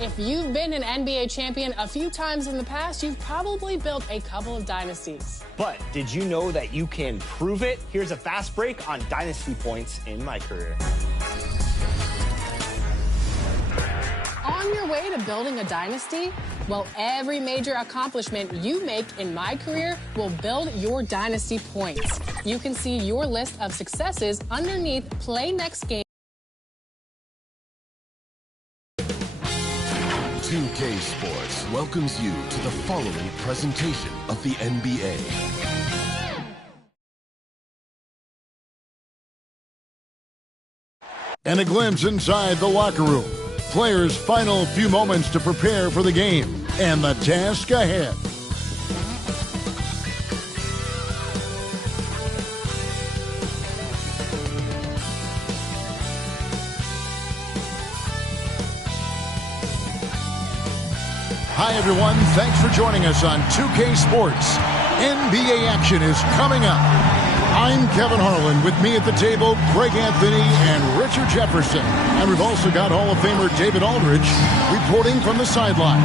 If you've been an NBA champion a few times in the past, you've probably built a couple of dynasties. But did you know that you can prove it? Here's a fast break on dynasty points in my career. On your way to building a dynasty? Well, every major accomplishment you make in my career will build your dynasty points. You can see your list of successes underneath Play Next Game. 2K Sports welcomes you to the following presentation of the NBA. And a glimpse inside the locker room. Players' final few moments to prepare for the game and the task ahead. Hi, everyone. Thanks for joining us on 2K Sports. NBA action is coming up. I'm Kevin Harlan. With me at the table, Greg Anthony and Richard Jefferson. And we've also got Hall of Famer David Aldridge reporting from the sideline.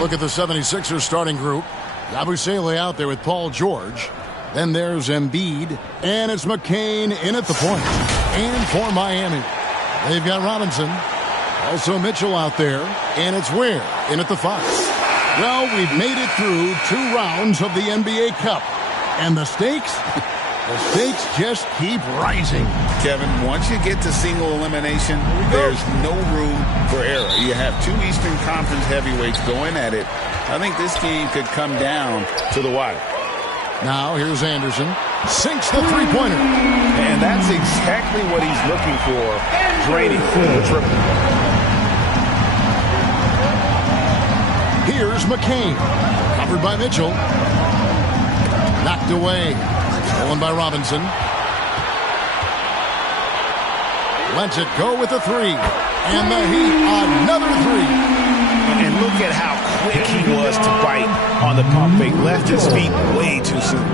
Look at the 76ers starting group. Yabusele out there with Paul George. Then there's Embiid. And it's McCain in at the point. And for Miami, they've got Robinson. Also Mitchell out there, and it's Ware in at the 5. Well, we've made it through 2 rounds of the NBA Cup, and the stakes just keep rising. Kevin, once you get to single elimination, there's no room for error. You have 2 Eastern Conference heavyweights going at it. I think this game could come down to the wire. Now here's Anderson. Sinks the three-pointer. And that's exactly what he's looking for, draining the triple. Here's McCain. Covered by Mitchell. Knocked away. Stolen by Robinson. Lets it go with the 3. And the Heat, another 3. And look at how quick he was to bite on the pump fake. Left his feet way too soon.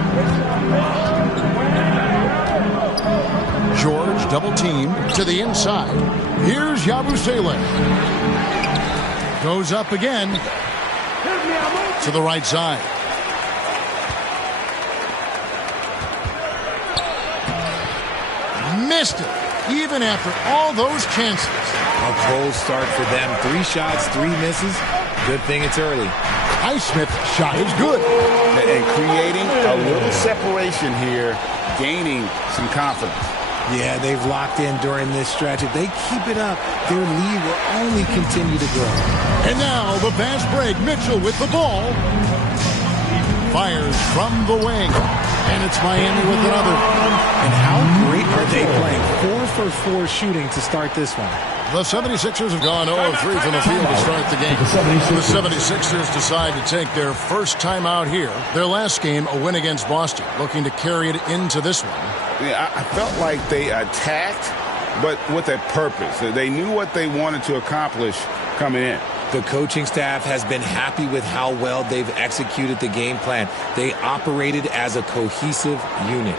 George double teamed to the inside. Here's Yabusele. Goes up again. To the right side. Missed it, even after all those chances. A cold start for them. 3 shots, 3 misses. Good thing it's early. Highsmith's shot is good. And creating a little separation here, gaining some confidence. Yeah, they've locked in during this stretch. If they keep it up, their lead will only continue to grow. And now the fast break. Mitchell with the ball. Fires from the wing. And it's Miami with another. And how great are they playing? 4 for 4 shooting to start this one. The 76ers have gone 0 of 3 from the field to start the game. The 76ers decide to take their first time out here. Their last game, a win against Boston, looking to carry it into this one. Yeah, I felt like they attacked, but with a purpose. They knew what they wanted to accomplish coming in. The coaching staff has been happy with how well they've executed the game plan. They operated as a cohesive unit.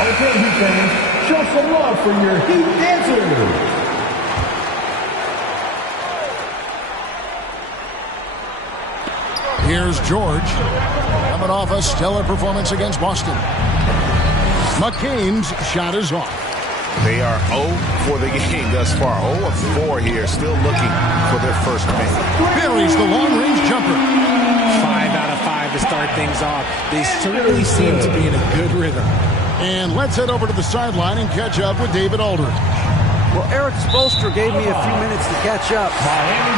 Okay, Heat fans, show some love for your Heat dancers. Here's George, coming off a stellar performance against Boston. McCain's shot is off. They are 0 for the game thus far. 0 of 4 here, still looking for their first win. Buries the long-range jumper. 5 out of 5 to start things off. They certainly seem to be in a good rhythm. And let's head over to the sideline and catch up with David Aldridge. Well, Eric Spoelstra gave me a few minutes to catch up.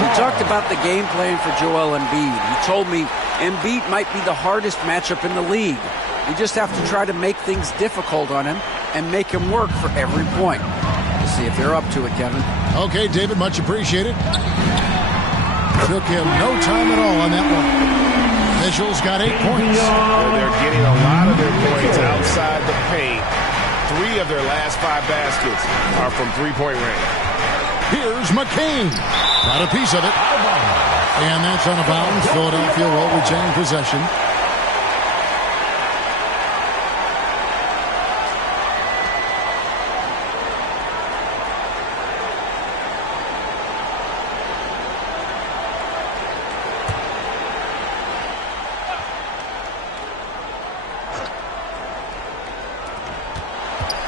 We talked about the game plan for Joel Embiid. He told me Embiid might be the hardest matchup in the league. You just have to try to make things difficult on him and make him work for every point. We'll see if they're up to it, Kevin. Okay, David, much appreciated. Took him no time at all on that one. Mitchell's got 8 points. They're getting a lot of their points outside the paint. 3 of their last 5 baskets are from three-point range. Here's McCain. Got a piece of it. And that's out of bounds. Philadelphia will retain possession.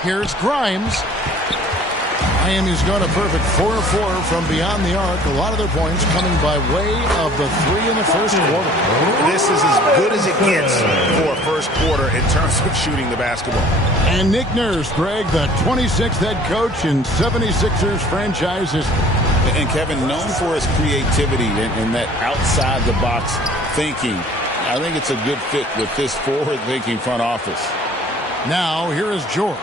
Here's Grimes. Miami's got a perfect 4 of 4 from beyond the arc. A lot of their points coming by way of the 3 in the first quarter. This is as good as it gets for a first quarter in terms of shooting the basketball. And Nick Nurse, Greg, the 26th head coach in 76ers franchise history. And Kevin, known for his creativity and that outside-the-box thinking. I think it's a good fit with this forward-thinking front office. Now, here is George.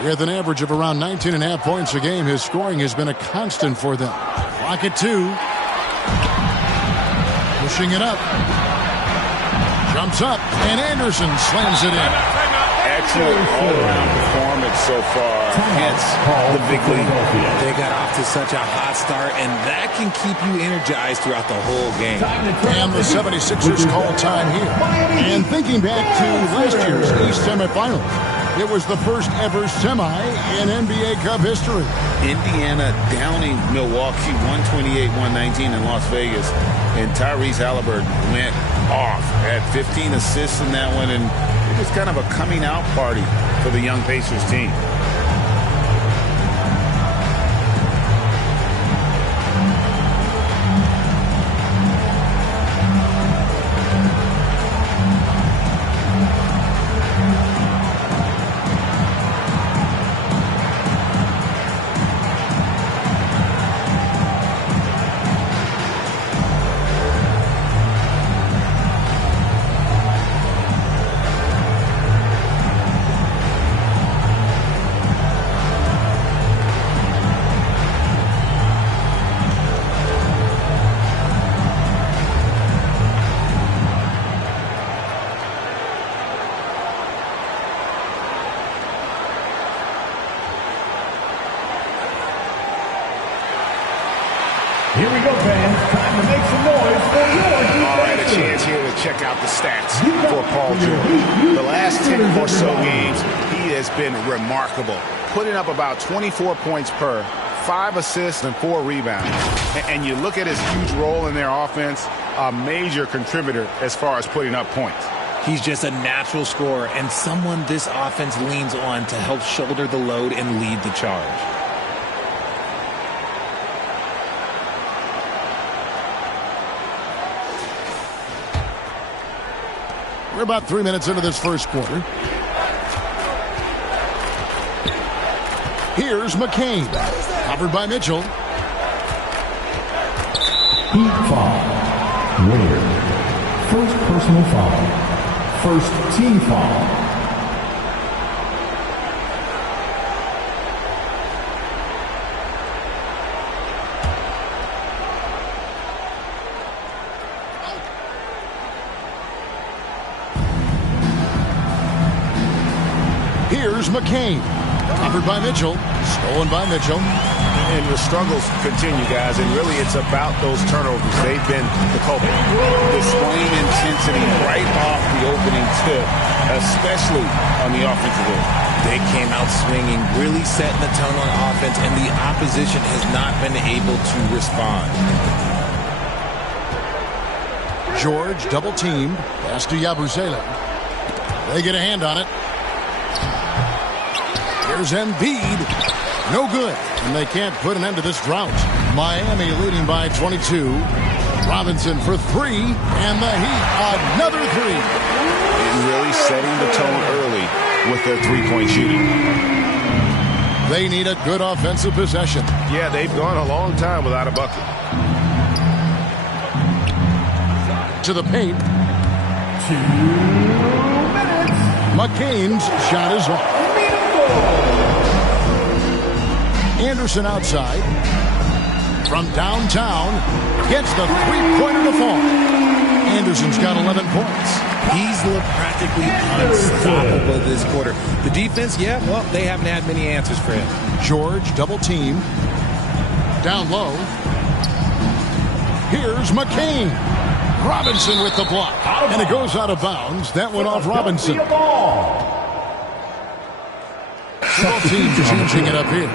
With an average of around 19.5 points a game, his scoring has been a constant for them. Clock at 2. Pushing it up. Jumps up, and Anderson slams it in. Excellent all-around performance so far. Hence the big lead. They got off to such a hot start, and that can keep you energized throughout the whole game. And the 76ers call time here. And thinking back to last year's East semifinal, it was the first ever semi in NBA Cup history. Indiana downing Milwaukee 128-119 in Las Vegas. And Tyrese Halliburton went off. Had 15 assists in that one, and it was kind of a coming out party for the young Pacers team. Here we go, fans. Time to make some noise for your defense. All right, a chance here to check out the stats for Paul George. The last 10 or so games, he has been remarkable. Putting up about 24 points per, 5 assists and 4 rebounds. And you look at his huge role in their offense, a major contributor as far as putting up points. He's just a natural scorer and someone this offense leans on to help shoulder the load and lead the charge. We're about 3 minutes into this first quarter. Here's McCain. Covered by Mitchell. Heat foul. Weird. First personal foul. First team foul. Here's McCain. Covered by Mitchell. Stolen by Mitchell. And the struggles continue, guys, and really it's about those turnovers. They've been the culprit. Displaying intensity right off the opening tip, especially on the offensive end. They came out swinging, really setting the tone on offense, and the opposition has not been able to respond. George double-teamed. Pass to Yabusele. They get a hand on it. Here's Embiid. No good. And they can't put an end to this drought. Miami leading by 22. Robinson for three. And the Heat, another three. And really setting the tone early with their three-point shooting. They need a good offensive possession. Yeah, they've gone a long time without a bucket. To the paint. 2 minutes. McCain's shot is off. Anderson outside. From downtown. Gets the three-pointer to fall. Anderson's got 11 points. He's looked practically unstoppable this quarter. The defense, yeah, well, they haven't had many answers for him. George double team. Down low. Here's McCain. Robinson with the block. And it goes out of bounds. That went off Robinson. Both teams changing it up here.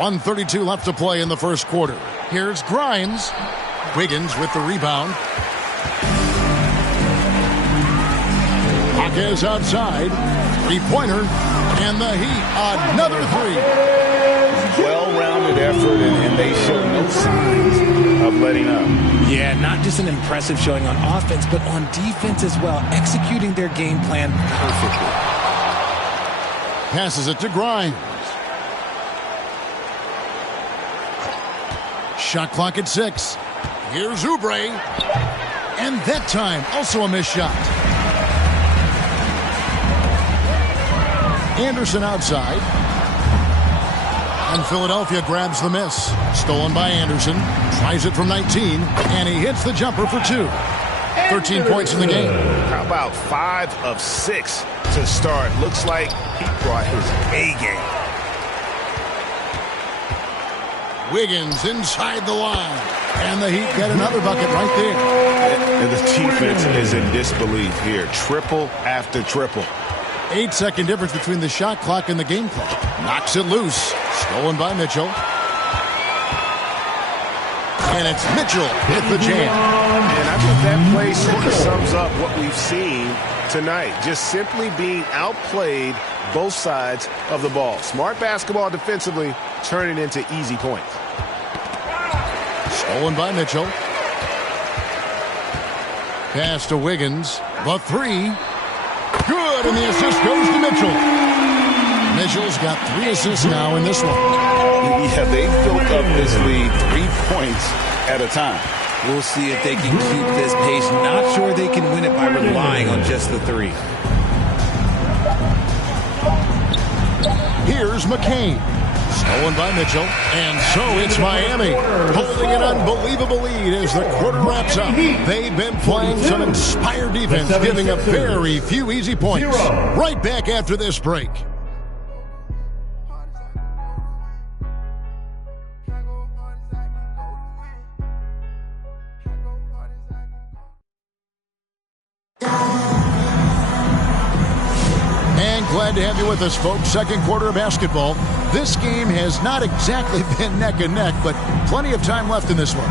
.132 left to play in the first quarter. Here's Grimes. Wiggins with the rebound. Jaquez outside. Three-pointer. And the Heat, another three. Well-rounded effort, and they show no signs of letting up. Yeah, not just an impressive showing on offense, but on defense as well, executing their game plan perfectly. Passes it to Grimes. Shot clock at 6. Here's Oubre. And that time, also a missed shot. Anderson outside. And Philadelphia grabs the miss. Stolen by Anderson. Tries it from 19. And he hits the jumper for 2. 13 points in the game. How about 5 of 6 to start? Looks like he brought his A game. Wiggins inside the line. And the Heat get another bucket right there. And the defense is in disbelief here. Triple after triple. 8-second difference between the shot clock and the game clock. Knocks it loose. Stolen by Mitchell. And it's Mitchell hit the jam. And I think that play sort of sums up what we've seen tonight. Just simply being outplayed both sides of the ball. Smart basketball defensively, turning into easy points. Stolen by Mitchell. Pass to Wiggins. The three. Good, and the assist goes to Mitchell. Mitchell's got 3 assists now in this one. Yeah, they've built up this lead 3 points at a time. We'll see if they can keep this pace. Not sure they can win it by relying on just the 3. Here's McCain. Stolen by Mitchell. And so it's Miami holding an unbelievable lead as the quarter wraps up. They've been playing some inspired defense, giving up very few easy points. Right back after this break. Glad to have you with us, folks. Second quarter of basketball. This game has not exactly been neck and neck, but plenty of time left in this one.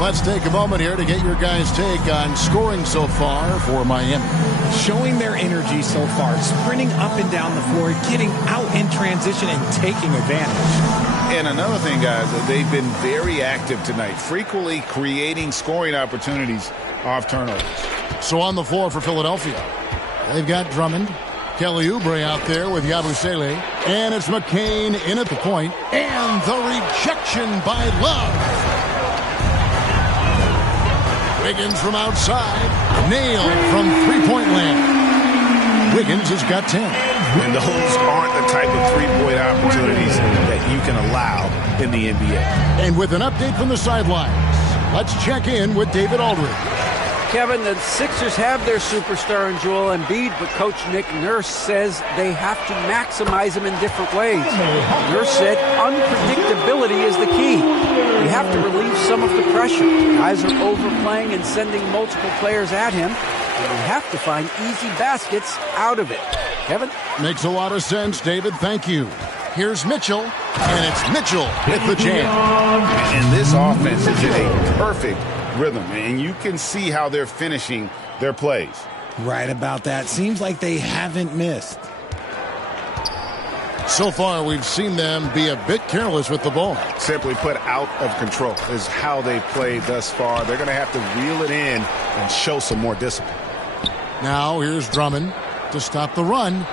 Let's take a moment here to get your guys' take on scoring so far for Miami. Showing their energy so far, sprinting up and down the floor, getting out in transition and taking advantage. And another thing, guys, they've been very active tonight, frequently creating scoring opportunities off turnovers. So on the floor for Philadelphia, they've got Drummond. Kelly Oubre out there with Yabusele. And it's McCain in at the point. And the rejection by Love. Wiggins from outside. Nailed from three-point land. Wiggins has got 10. And those aren't the type of three-point opportunities that you can allow in the NBA. And with an update from the sidelines, let's check in with David Aldridge. Kevin, the Sixers have their superstar in Joel Embiid, but Coach Nick Nurse says they have to maximize him in different ways. Nurse said unpredictability is the key. We have to relieve some of the pressure. Guys are overplaying and sending multiple players at him. and we have to find easy baskets out of it. Kevin? Makes a lot of sense, David. Thank you. Here's Mitchell, and it's Mitchell with the jam. And this offense is in a perfect rhythm, and you can see how they're finishing their plays. Right about that. Seems like they haven't missed. So far, we've seen them be a bit careless with the ball. Simply put, out of control is how they played thus far. They're going to have to reel it in and show some more discipline. Now here's Drummond to stop the run.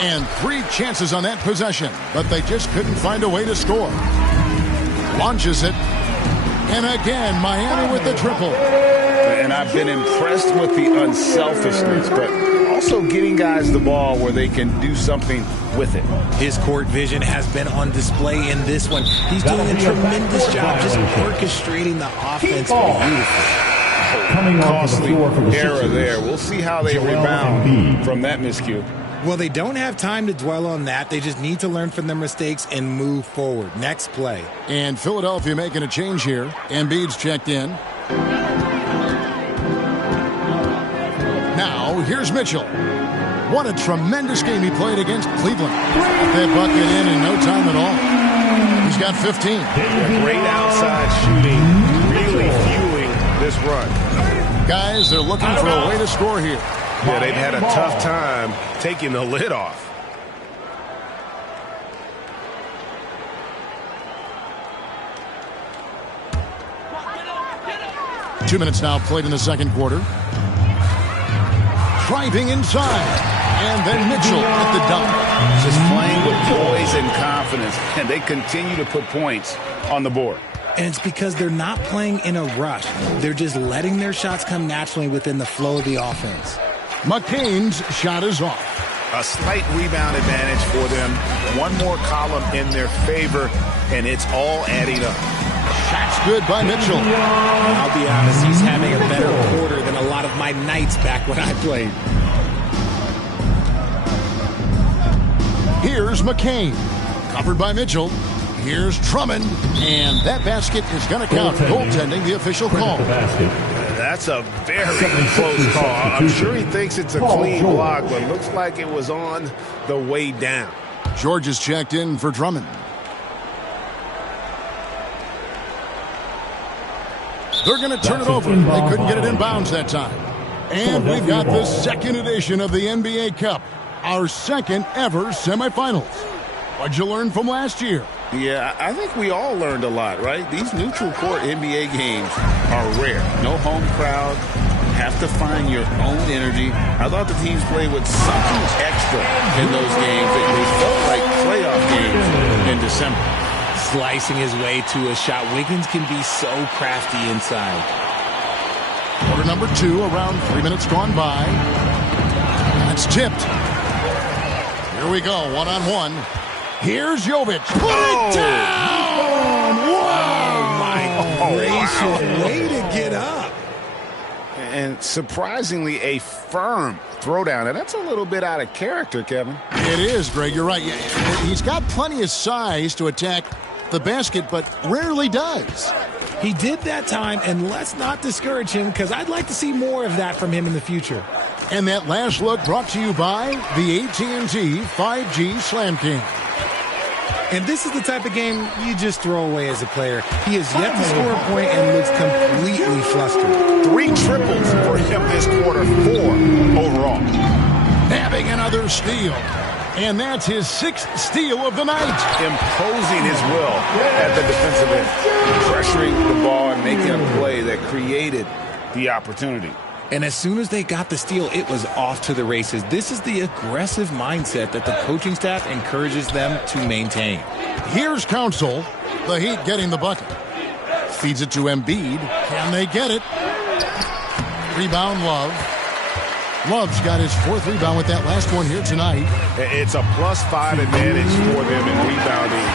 And 3 chances on that possession, but they just couldn't find a way to score. Launches it. And again, Miami with the triple. And I've been impressed with the unselfishness, but also getting guys the ball where they can do something with it. His court vision has been on display in this one. He's doing a tremendous job just orchestrating the offense beautifully. Costly error there. We'll see how they rebound from that miscue. Well, they don't have time to dwell on that. They just need to learn from their mistakes and move forward. Next play. And Philadelphia making a change here. Embiid's checked in. Now, here's Mitchell. What a tremendous game he played against Cleveland. Got that bucket in no time at all. He's got 15. Great outside shooting, really fueling this run. Guys, they're looking for a way to score here. Yeah, they've had a tough time taking the lid off. Two minutes now played in the second quarter. Driving inside. And then Mitchell at the dunk. Just playing with poise and confidence. And they continue to put points on the board. And it's because they're not playing in a rush. They're just letting their shots come naturally within the flow of the offense. McCain's shot is off. A slight rebound advantage for them. One more column in their favor, and it's all adding up. Shot's good by Mitchell. I'll be honest, he's having a better quarter than a lot of my nights back when I played. Here's McCain. Covered by Mitchell. Here's Drummond. And that basket is going to count. Goaltending, the official call. That's a very close call. I'm sure he thinks it's a clean block, but it looks like it was on the way down. George is checked in for Drummond. They're going to turn it over. They couldn't get it in bounds that time. And we've got the second edition of the NBA Cup. Our second ever semifinals. What'd you learn from last year? Yeah, I think we all learned a lot, right? These neutral court NBA games are rare. No home crowd. Have to find your own energy. I thought the teams played with something extra in those games. They felt like playoff games in December. Slicing his way to a shot. Wiggins can be so crafty inside. Quarter number 2, around 3 minutes gone by. That's tipped. Here we go, one-on-one. Here's Jovic. Put it down! Whoa! My gracious, way to get up. And surprisingly, a firm throwdown. And that's a little bit out of character, Kevin. It is, Greg. You're right. He's got plenty of size to attack the basket, but rarely does. He did that time, and let's not discourage him because I'd like to see more of that from him in the future. And that last look brought to you by the AT&T 5G Slam King. And this is the type of game you just throw away as a player. He has yet to score a point and looks completely flustered. 3 triples for him this quarter, 4 overall. Nabbing another steal. And that's his 6th steal of the night. Imposing his will at the defensive end. Pressuring the ball and making a play that created the opportunity. And as soon as they got the steal, it was off to the races. This is the aggressive mindset that the coaching staff encourages them to maintain. Here's Council. The Heat getting the bucket. Feeds it to Embiid. Can they get it? Rebound, Love. Love's got his 4th rebound with that last one here tonight. It's a +5 advantage for them in rebounding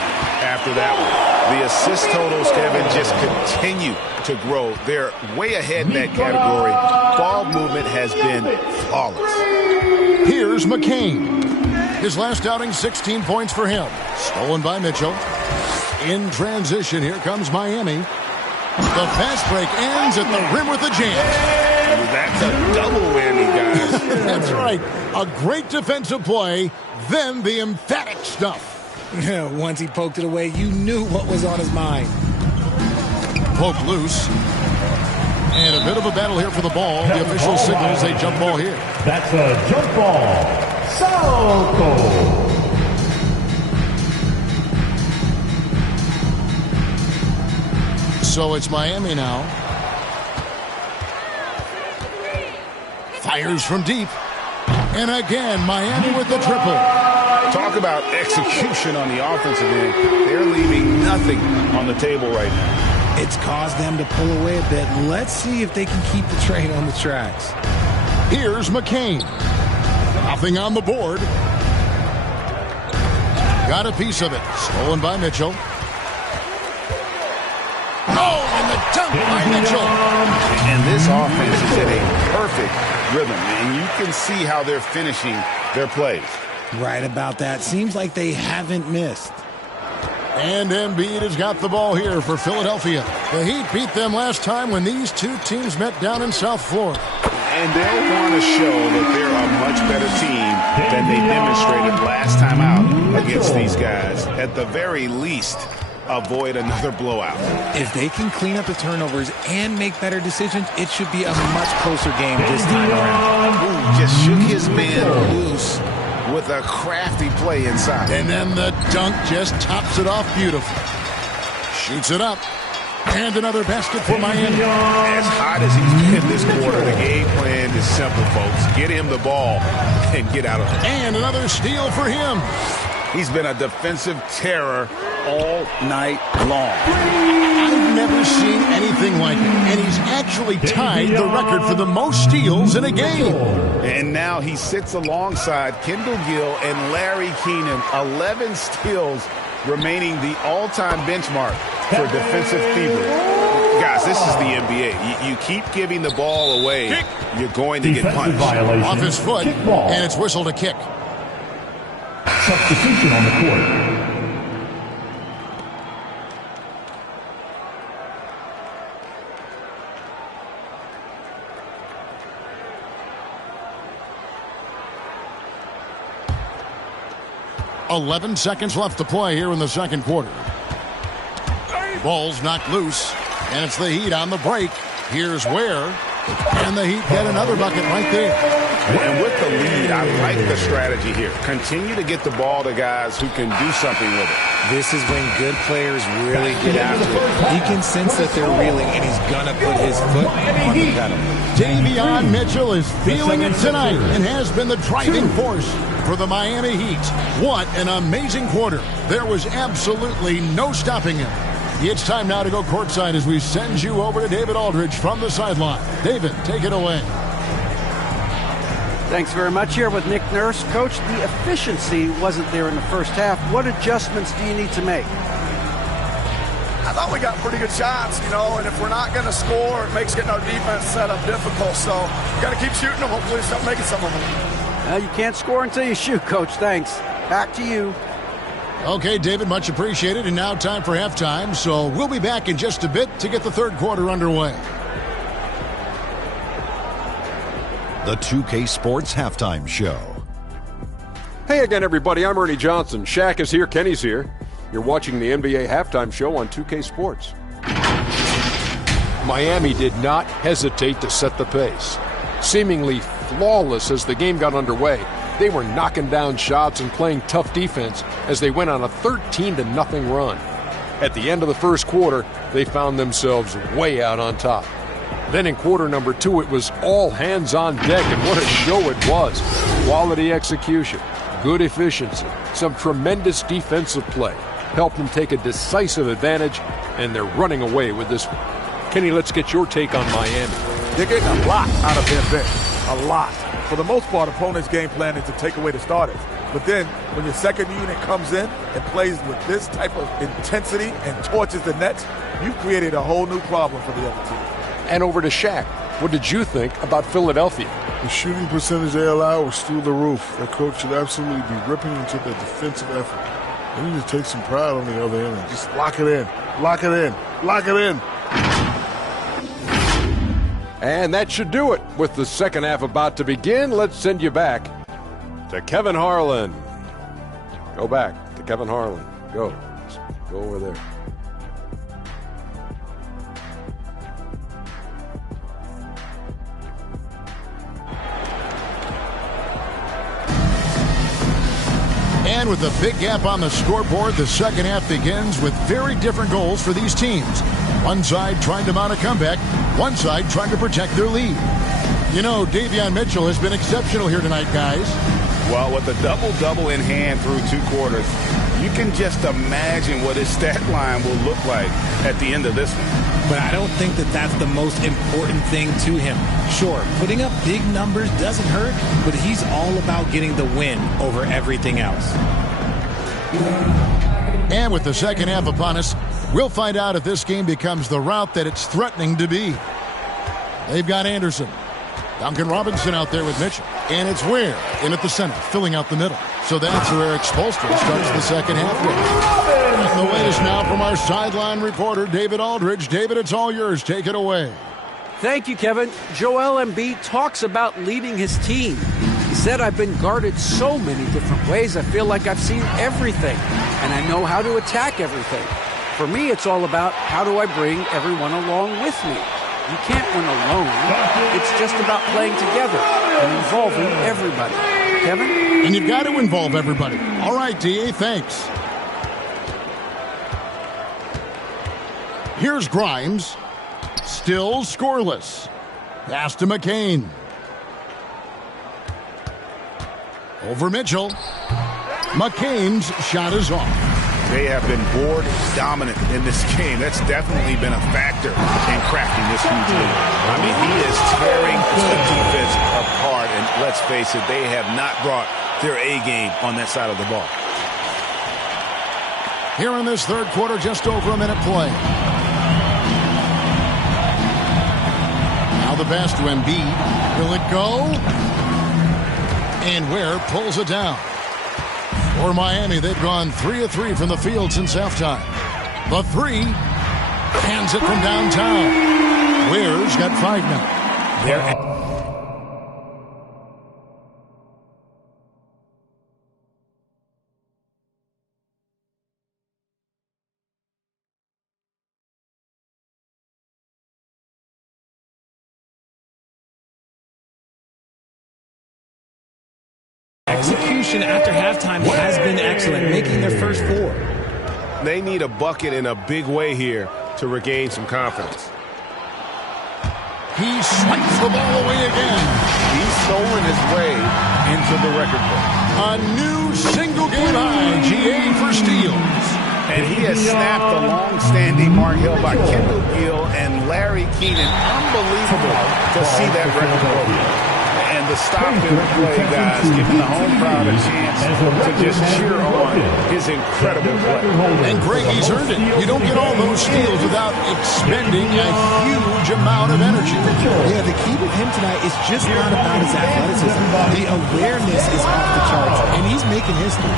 after that one. The assist totals, Kevin, just continue to grow. They're way ahead in that category. Ball movement has been flawless. Here's McCain. His last outing, 16 points for him. Stolen by Mitchell. In transition, here comes Miami. The fast break ends at the rim with a jam. That's a double whammy, guys. That's right. A great defensive play, then the emphatic stuff. Once he poked it away, you knew what was on his mind. Poke loose. And a bit of a battle here for the ball. The official signals a jump ball here. That's a jump ball. Salto. So it's Miami now. Fires from deep. And again, Miami with the triple. Talk about execution on the offensive end. They're leaving nothing on the table right now. It's caused them to pull away a bit. Let's see if they can keep the train on the tracks. Here's McCain. Nothing on the board. Got a piece of it. Stolen by Mitchell. Oh, and the dunk by Mitchell. And this offense is in a perfect rhythm, and you can see how they're finishing their plays. Right about that. Seems like they haven't missed. And Embiid has got the ball here for Philadelphia. The Heat beat them last time when these two teams met down in South Florida. And they'll want to show that they're a much better team than they demonstrated last time out against these guys. At the very least, avoid another blowout. If they can clean up the turnovers and make better decisions, it should be a much closer game this time around. Ooh, just shook his man loose with a crafty play inside. And then the dunk just tops it off beautifully. Shoots it up. And another basket for Miami. As hot as he's been this quarter, the game plan is simple, folks. Get him the ball and get out of it. And another steal for him. He's been a defensive terror all night long. I've never seen anything like it. And he's actually tied the record for the most steals in a game. And now he sits alongside Kendall Gill and Larry Keenan. 11 steals remaining the all-time benchmark for defensive thievery. Guys, this is the NBA. You keep giving the ball away, you're going to get punished. Off his foot, and it's whistled a kick. Substitution on the court. "11 seconds left to play here in the second quarter. Ball's knocked loose, and it's the Heat on the break. Here's Ware, and the Heat get another bucket right there. And with the lead, I like the strategy here. Continue to get the ball to guys who can do something with it. This is when good players really get after it. He can sense that they're reeling, and he's going to put his foot on the pedal. Davion Mitchell is feeling it tonight and has been the driving force for the Miami Heat. What an amazing quarter. There was absolutely no stopping him. It's time now to go courtside as we send you over to David Aldridge from the sideline. David, take it away. Thanks very much. Here with Nick Nurse. Coach, the efficiency wasn't there in the first half. What adjustments do you need to make? I thought we got pretty good shots, and if we're not going to score, it makes getting our defense set up difficult. So we got to keep shooting them. Hopefully start making some of them. Well, you can't score until you shoot, Coach. Thanks. Back to you. Okay, David, much appreciated. And now time for halftime. So we'll be back in just a bit to get the third quarter underway. The 2K Sports Halftime Show. Hey again, everybody. I'm Ernie Johnson. Shaq is here. Kenny's here. You're watching the NBA Halftime Show on 2K Sports. Miami did not hesitate to set the pace. Seemingly flawless as the game got underway, they were knocking down shots and playing tough defense as they went on a 13-0 run. At the end of the first quarter, they found themselves way out on top. Then in quarter number 2, it was all hands on deck, and what a show it was. Quality execution, good efficiency, some tremendous defensive play helped them take a decisive advantage, and they're running away with this one. Kenny, let's get your take on Miami. They're getting a lot out of their bench. A lot. For the most part, opponents' game plan is to take away the starters. But then, when your second unit comes in and plays with this type of intensity and torches the Nets, you've created a whole new problem for the other team. And over to Shaq. What did you think about Philadelphia? The shooting percentage they allowed was through the roof. Their coach should absolutely be ripping into the defensive effort. They need to take some pride on the other end and just lock it in. Lock it in. Lock it in. And that should do it. With the second half about to begin, let's send you back to Kevin Harlan. Go back to Kevin Harlan. Go. Go over there. And with a big gap on the scoreboard, the second half begins with very different goals for these teams. One side trying to mount a comeback, one side trying to protect their lead. You know, Davion Mitchell has been exceptional here tonight, guys. Well, with a double-double in hand through 2 quarters, you can just imagine what his stat line will look like at the end of this one. But I don't think that that's the most important thing to him. Sure, putting up big numbers doesn't hurt, but he's all about getting the win over everything else. And with the second half upon us, we'll find out if this game becomes the route that it's threatening to be. They've got Anderson. Duncan Robinson out there with Mitchell. And it's Ware in at the center, filling out the middle. So that's where Eric Spoelstra starts the second half with. And the latest now from our sideline reporter, David Aldridge. David, it's all yours. Take it away. Thank you, Kevin. Joel Embiid talks about leading his team. He said, I've been guarded so many different ways. I feel like I've seen everything, and I know how to attack everything. For me, it's all about how do I bring everyone along with me. You can't win alone. It's just about playing together and involving everybody. Kevin? And you've got to involve everybody. All right, D.A., thanks. Here's Grimes. Still scoreless. Pass to McCain. Over Mitchell. McCain's shot is off. They have been board dominant in this game. That's definitely been a factor in crafting this huge lead. I mean, he is tearing the defense apart, and let's face it, they have not brought their A game on that side of the ball. Here in this third quarter, just over a minute play. Now the pass to Embiid. Will it go? And Ware pulls it down. For Miami, they've gone 3 of 3 from the field since halftime. The 3 hands it from downtown. Ware's got 5 now. Execution after halftime has been excellent, making their first 4. They need a bucket in a big way here to regain some confidence. He swipes the ball away again. He's stolen his way into the record book. A new single-game high, GA for steals. And he has snapped the long-standing mark held by Kendall Gill and Larry Keenan. Unbelievable to see that record broken. And the stop in the play, guys, giving the home crowd a chance to just cheer on his incredible play. And Greg, he's earned it. You don't get all those steals without expending a huge amount of energy. Yeah, the key with him tonight is just not about his athleticism. The awareness is off the charts, and he's making history.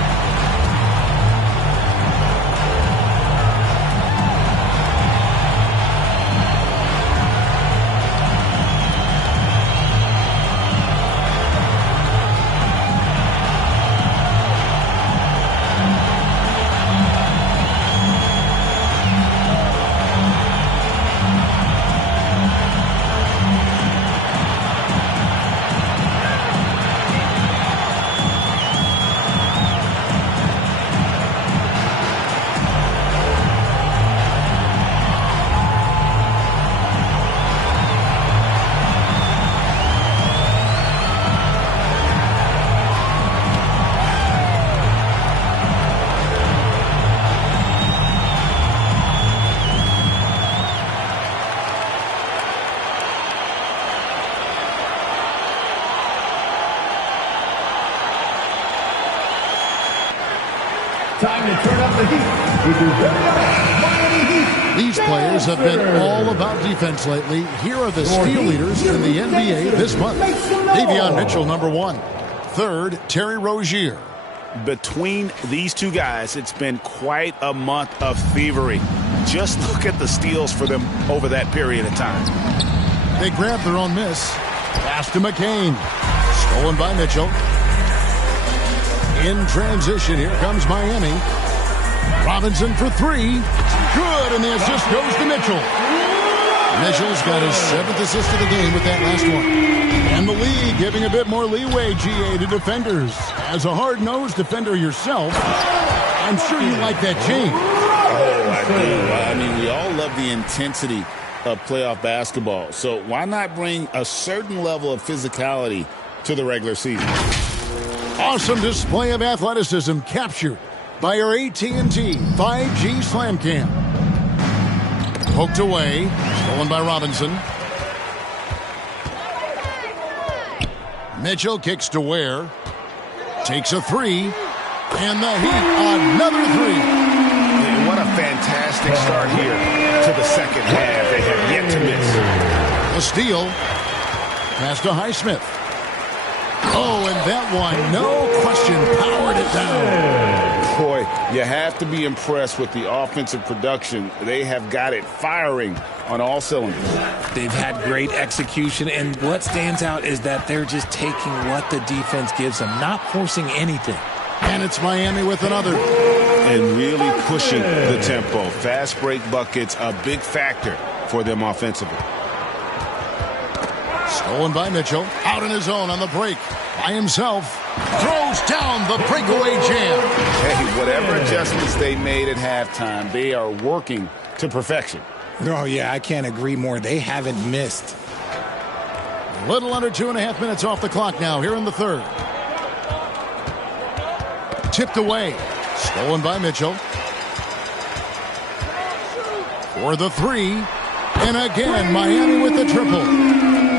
Time to turn up the heat with your very own Miami Heat. These players have been all about defense lately. Here are the steal leaders in the NBA this month. Davion Mitchell, number 1. Third, Terry Rozier. Between these two guys, it's been quite a month of thievery. Just look at the steals for them over that period of time. They grab their own miss. Pass to McCain. Stolen by Mitchell. In transition, here comes Miami. Robinson for three. Good, and the assist goes to Mitchell. Mitchell's got his 7th assist of the game with that last one. And the league giving a bit more leeway, GA, to defenders. As a hard-nosed defender yourself, I'm sure you like that change. Oh, I do. I mean, we all love the intensity of playoff basketball. So why not bring a certain level of physicality to the regular season? Awesome display of athleticism captured by our AT&T 5G Slam Cam. Poked away. Stolen by Robinson. Mitchell kicks to Ware. Takes a three. And the Heat, another three. And what a fantastic start here to the second half. They have yet to miss. A steal. Pass to Highsmith. Oh, and that one, no question, powered it down. Boy, you have to be impressed with the offensive production. They have got it firing on all cylinders. They've had great execution, and what stands out is that they're just taking what the defense gives them, not forcing anything. And it's Miami with another. And really pushing the tempo. Fast break buckets, a big factor for them offensively. Stolen by Mitchell. Out on his own on the break. By himself. Throws down the breakaway jam. Hey, whatever adjustments they made at halftime, they are working to perfection. Oh, yeah, I can't agree more. They haven't missed. A little under 2.5 minutes off the clock now here in the third. Tipped away. Stolen by Mitchell. For the three. And again, Miami with the triple.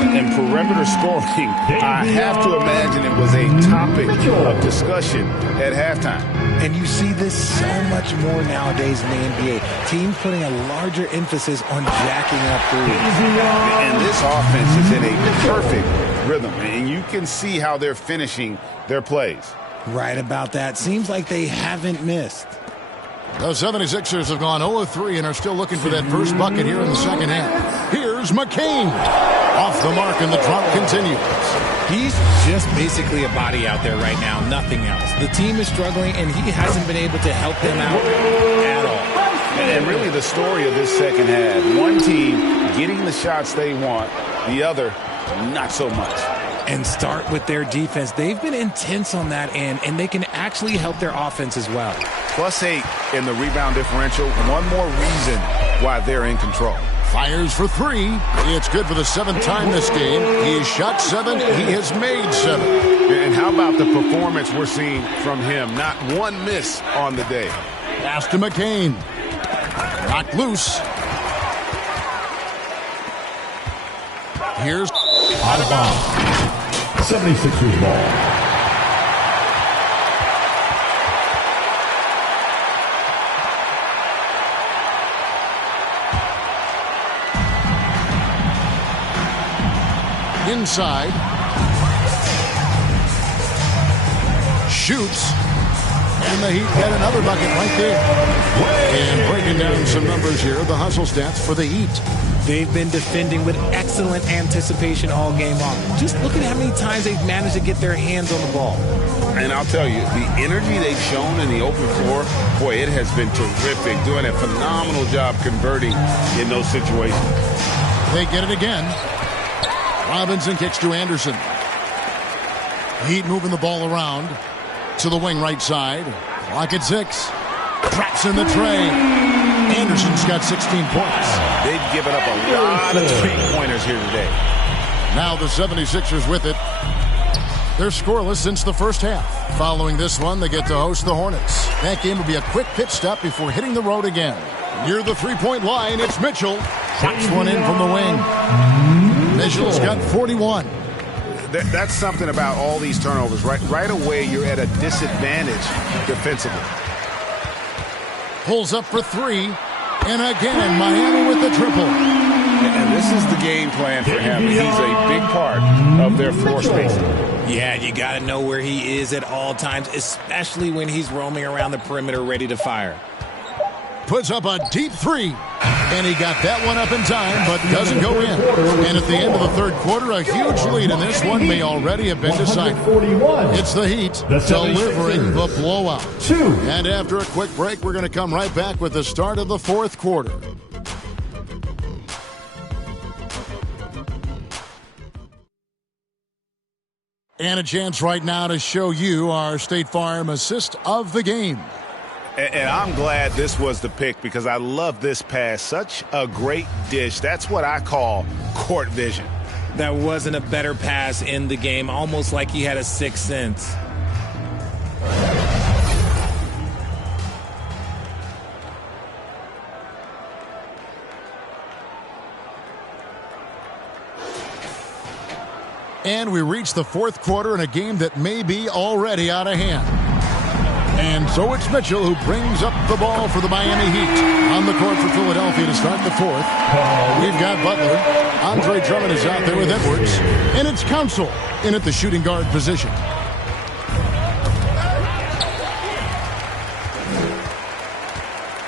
And perimeter scoring, I have to imagine it was a topic of discussion at halftime. And you see this so much more nowadays in the NBA. Teams putting a larger emphasis on jacking up threes. And this offense is in a perfect rhythm. And you can see how they're finishing their plays. Right about that. Seems like they haven't missed. The 76ers have gone 0-3 and are still looking for that first bucket here in the second half. Here's McCain. Off the mark, and the drop continues. He's just basically a body out there right now, nothing else. The team is struggling, and he hasn't been able to help them out at all. And really the story of this second half, one team getting the shots they want, the other not so much. And start with their defense. They've been intense on that end, and they can actually help their offense as well. +8 in the rebound differential. One more reason why they're in control. Fires for three. It's good for the 7th time this game. He has shot 7. He has made 7. And how about the performance we're seeing from him? Not one miss on the day. Pass to McCain. Knocked loose. Here's out of bounds. 76ers ball. Inside. Shoots. And the Heat get another bucket right there. And breaking down some numbers here, the hustle stats for the Heat. They've been defending with excellent anticipation all game long. Just look at how many times they've managed to get their hands on the ball. And I'll tell you, the energy they've shown in the open floor, boy, it has been terrific. Doing a phenomenal job converting in those situations. They get it again. Robinson kicks to Anderson. Heat moving the ball around to the wing right side. Clock at 6. Drops in the tray. Anderson's got 16 points. They've given up a lot of three-pointers here today. Now the 76ers with it. They're scoreless since the first half. Following this one, they get to host the Hornets. That game will be a quick pit stop before hitting the road again. Near the three-point line, it's Mitchell. Drops one in from the wing. Mitchell's got 41. That's something about all these turnovers. Right away, you're at a disadvantage defensively. Pulls up for three. And again, Miami with the triple. And this is the game plan for him. He's a big part of their floor spacing. Yeah, you got to know where he is at all times, especially when he's roaming around the perimeter ready to fire. puts up a deep three. And he got that one up in time, but doesn't go in. And at the end of the third quarter, a huge lead in this one may already have been decided. It's the Heat delivering the blowout. And after a quick break, we're going to come right back with the start of the fourth quarter. And a chance right now to show you our State Farm assist of the game. And I'm glad this was the pick because I love this pass. Such a great dish. That's what I call court vision. That wasn't a better pass in the game, almost like he had a sixth sense. And we reach the fourth quarter in a game that may be already out of hand. And so it's Mitchell who brings up the ball for the Miami Heat. On the court for Philadelphia to start the fourth. We've got Butler. Andre Drummond is out there with Edwards. And it's Council in at the shooting guard position.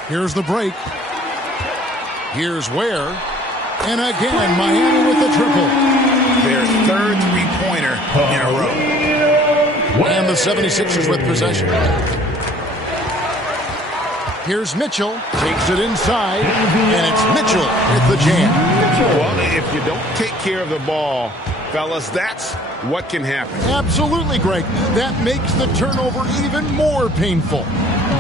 Here's the break. Here's Ware. And again, Miami with the triple. Their third three-pointer in a row. And the 76ers with possession. Here's Mitchell. Takes it inside. And it's Mitchell with the jam. Well, if you don't take care of the ball, fellas, that's what can happen. Absolutely, Greg. That makes the turnover even more painful.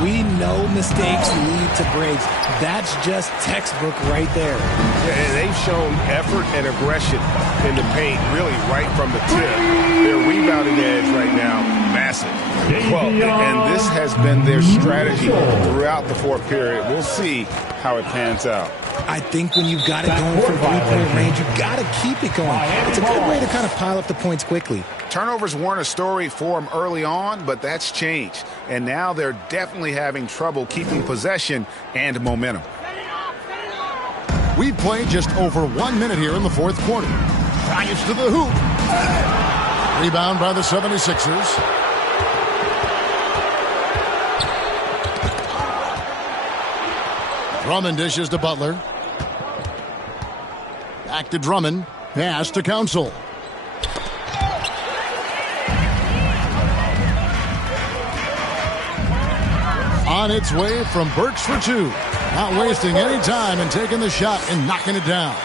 We know mistakes lead to breaks. That's just textbook right there. And they've shown effort and aggression in the paint, really right from the tip. Their rebounding edge right now, massive. Well, and this has been their strategy throughout the fourth period. We'll see how it pans out. I think when you've got it going from three-point range, you've got to keep it going. It's a good way to kind of pile up the points quickly. Turnovers weren't a story for them early on, but that's changed. And now they're definitely having trouble keeping possession and momentum. We've played just over 1 minute here in the fourth quarter. Bryant to the hoop. Rebound by the 76ers. Drummond dishes to Butler. Back to Drummond. Pass to Council. On its way from Burks for two. Not wasting any time and taking the shot and knocking it down.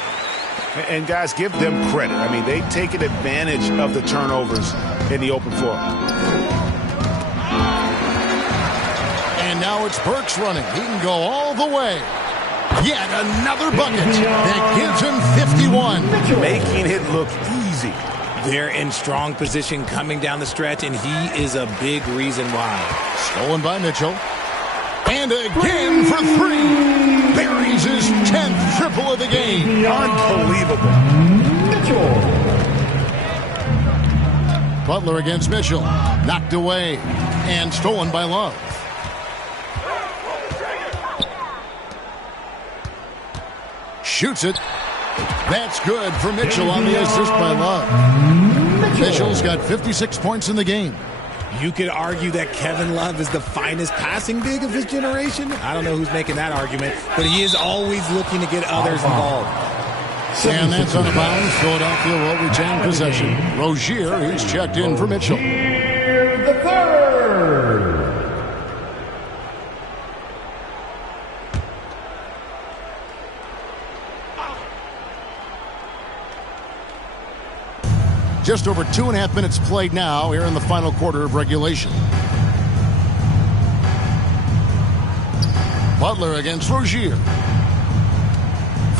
And guys, give them credit. I mean, they've taken advantage of the turnovers in the open floor. And now it's Burks running. He can go all the way. Yet another bucket that gives him 51. Making it look easy. They're in strong position coming down the stretch, and he is a big reason why. Stolen by Mitchell. And again for three. Buries his 10th triple of the game. Unbelievable. Mitchell. Butler against Mitchell. Knocked away. And stolen by Love. Shoots it. That's good for Mitchell on the assist by Love. Mitchell's got 56 points in the game. You could argue that Kevin Love is the finest passing big of his generation. I don't know who's making that argument, but he is always looking to get others involved. And that's out of bounds. Philadelphia will retain possession. Rozier, he's checked in for Mitchell. Here the third. Just over 2.5 minutes played now here in the final quarter of regulation. Butler against Rozier.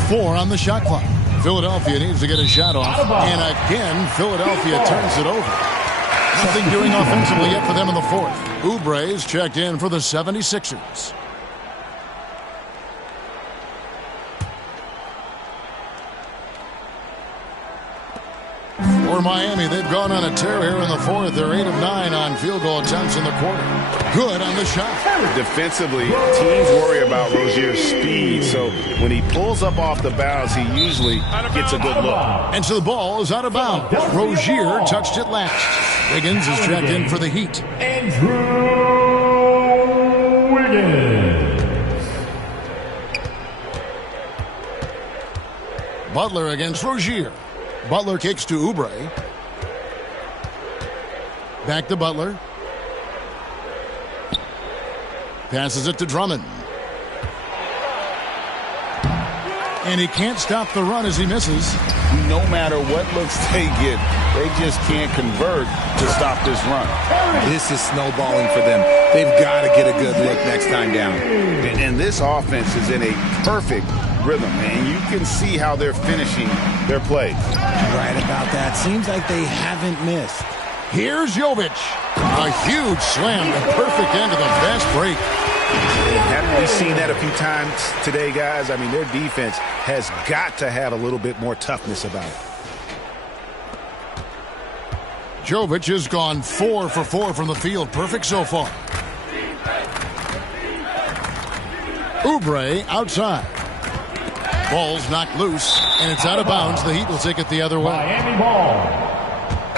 4 on the shot clock. Philadelphia needs to get a shot off. And again, Philadelphia turns it over. Nothing doing offensively yet for them in the fourth. Oubre's checked in for the 76ers. For Miami, they've gone on a tear here in the fourth. They're 8 of 9 on field goal attempts in the quarter. Good on the shot. Defensively, teams worry about Rozier's speed, so when he pulls up off the bounce, he usually gets a good look. And so the ball is out of bounds. Rozier touched it last. Wiggins is checked in for the Heat. Andrew Wiggins. Butler against Rozier. Butler kicks to Oubre. Back to Butler. Passes it to Drummond. And he can't stop the run as he misses. No matter what looks they get, they just can't convert to stop this run. This is snowballing for them. They've got to get a good look next time down. And this offense is in a perfect rhythm, and you can see how they're finishing their plays. Right about that. Seems like they haven't missed. Here's Jovic. A huge slam, the perfect end of the fast break. Haven't we seen that a few times today, guys? I mean, their defense has got to have a little bit more toughness about it. Jovic has gone 4 for 4 from the field. Perfect so far. Oubre outside. Ball's knocked loose, and it's out of bounds. The Heat will take it the other way. Miami ball.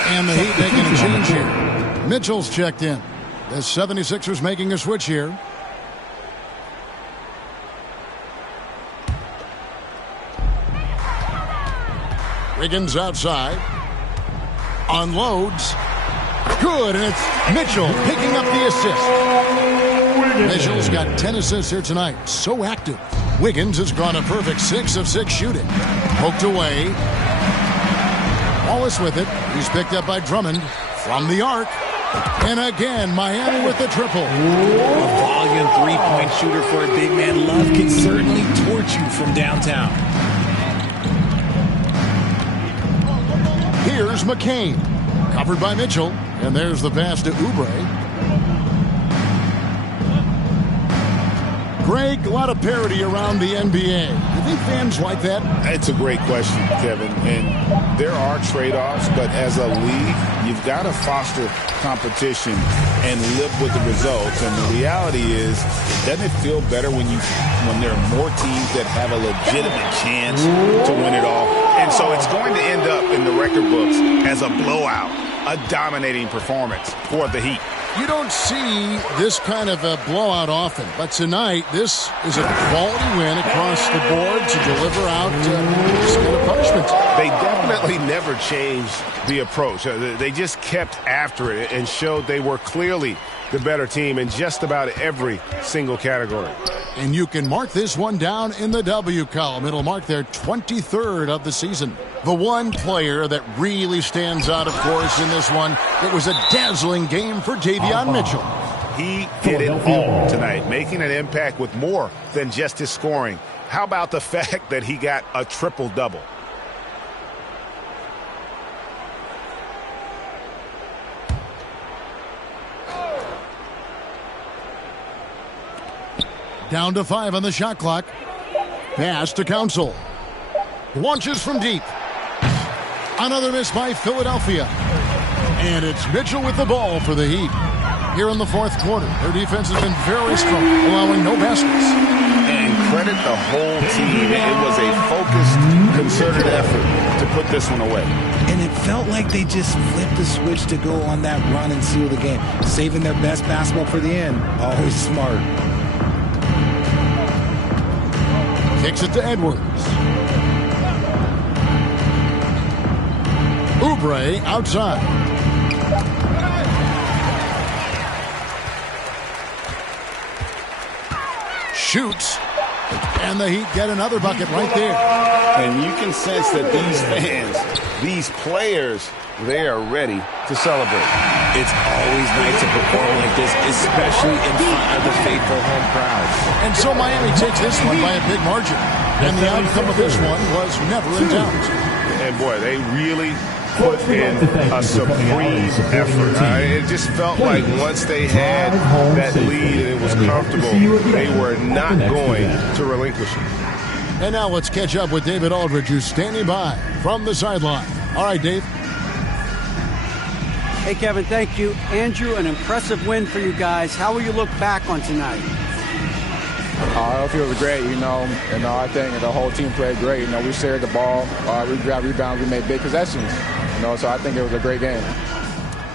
And the Heat making a change here. Mitchell's checked in. The 76ers making a switch here. Wiggins outside. Unloads. Good, and it's Mitchell picking up the assist. Mitchell's got 10 assists here tonight. So active. Wiggins has gone a perfect 6 of 6 shooting. Poked away. Wallace with it. He's picked up by Drummond from the arc. And again, Miami with the triple. A volume three-point shooter for a big man. Love can certainly torch you from downtown. Here's McCain. Covered by Mitchell. And there's the pass to Oubre. Greg, a lot of parity around the NBA. You think fans like that? It's a great question, Kevin. And there are trade-offs, but as a league, you've got to foster competition and live with the results. And the reality is, doesn't it feel better when there are more teams that have a legitimate chance to win it all? And so it's going to end up in the record books as a blowout, a dominating performance for the Heat. You don't see this kind of a blowout often, but tonight this is a quality win across the board to deliver out this kind of punishment. They definitely never changed the approach. They just kept after it and showed they were clearly the better team in just about every single category. And you can mark this one down in the W column. It'll mark their 23rd of the season. The one player that really stands out, of course, in this one, it was a dazzling game for Davion Mitchell. He did it all tonight, making an impact with more than just his scoring. How about the fact that he got a triple-double? Down to 5 on the shot clock. Pass to Council. Launches from deep. Another miss by Philadelphia. And it's Mitchell with the ball for the Heat. Here in the fourth quarter, their defense has been very strong, allowing no baskets. And credit the whole team. It was a focused, concerted effort to put this one away. And it felt like they just flipped the switch to go on that run and seal the game. Saving their best basketball for the end. Always smart. Kicks it to Edwards. Oubre outside. Shoots. And the Heat get another bucket right there. And you can sense that these fans, these players, they are ready to celebrate. It's always nice to perform like this, especially in front of the faithful home crowd. And so Miami takes this one by a big margin. And the outcome of this one was never in doubt. And boy, they really put in a supreme effort. It just felt like once they had that lead and it was comfortable, they were not going to relinquish it. And now let's catch up with David Aldridge, who's standing by from the sideline. All right, Dave. Hey, Kevin, thank you. Andrew, an impressive win for you guys. How will you look back on tonight? I feel it was great, I think the whole team played great. We shared the ball, we grabbed rebounds, we made big possessions. So I think it was a great game.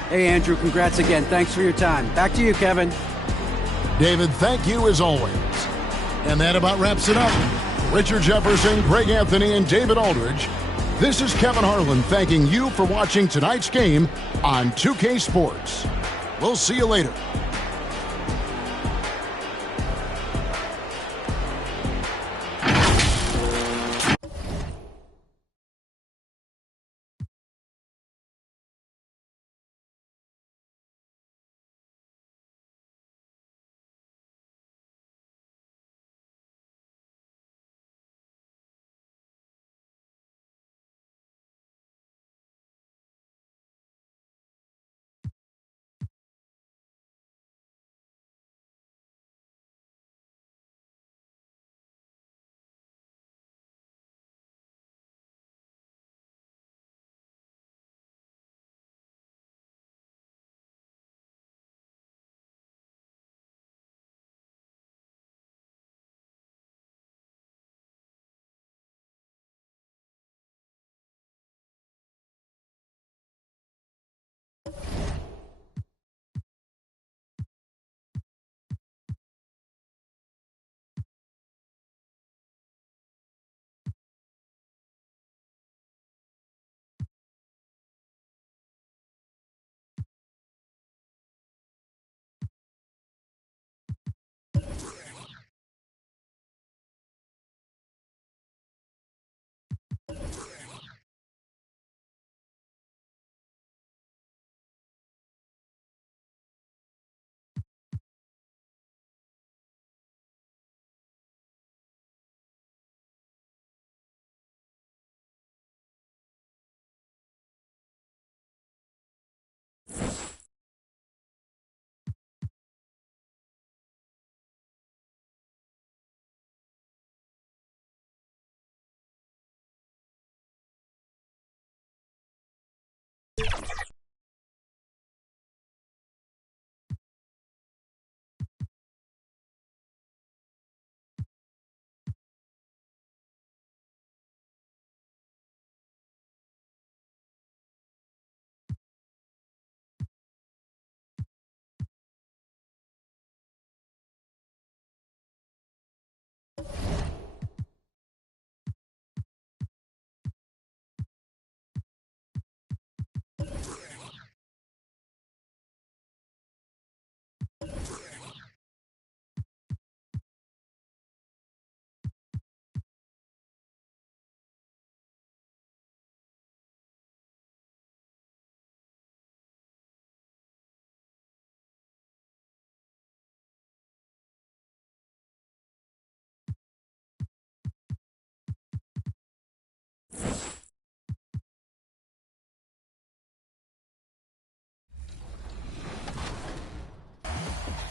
Hey, Andrew, congrats again. Thanks for your time. Back to you, Kevin. David, thank you as always. And that about wraps it up. Richard Jefferson, Greg Anthony, and David Aldridge, this is Kevin Harlan thanking you for watching tonight's game on 2K Sports. We'll see you later.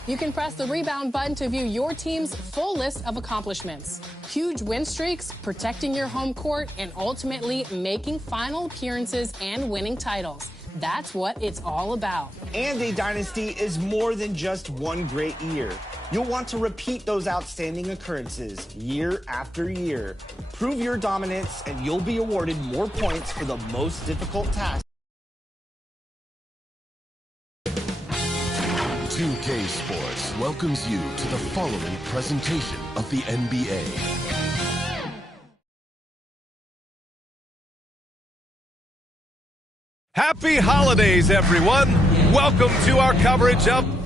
You can press the rebound button to view your team's full list of accomplishments. Huge win streaks, protecting your home court, and ultimately making final appearances and winning titles. That's what it's all about. And a dynasty is more than just one great year. You'll want to repeat those outstanding occurrences year after year. Prove your dominance, and you'll be awarded more points for the most difficult task. 2K Sports welcomes you to the following presentation of the NBA. Happy holidays, everyone. Welcome to our coverage of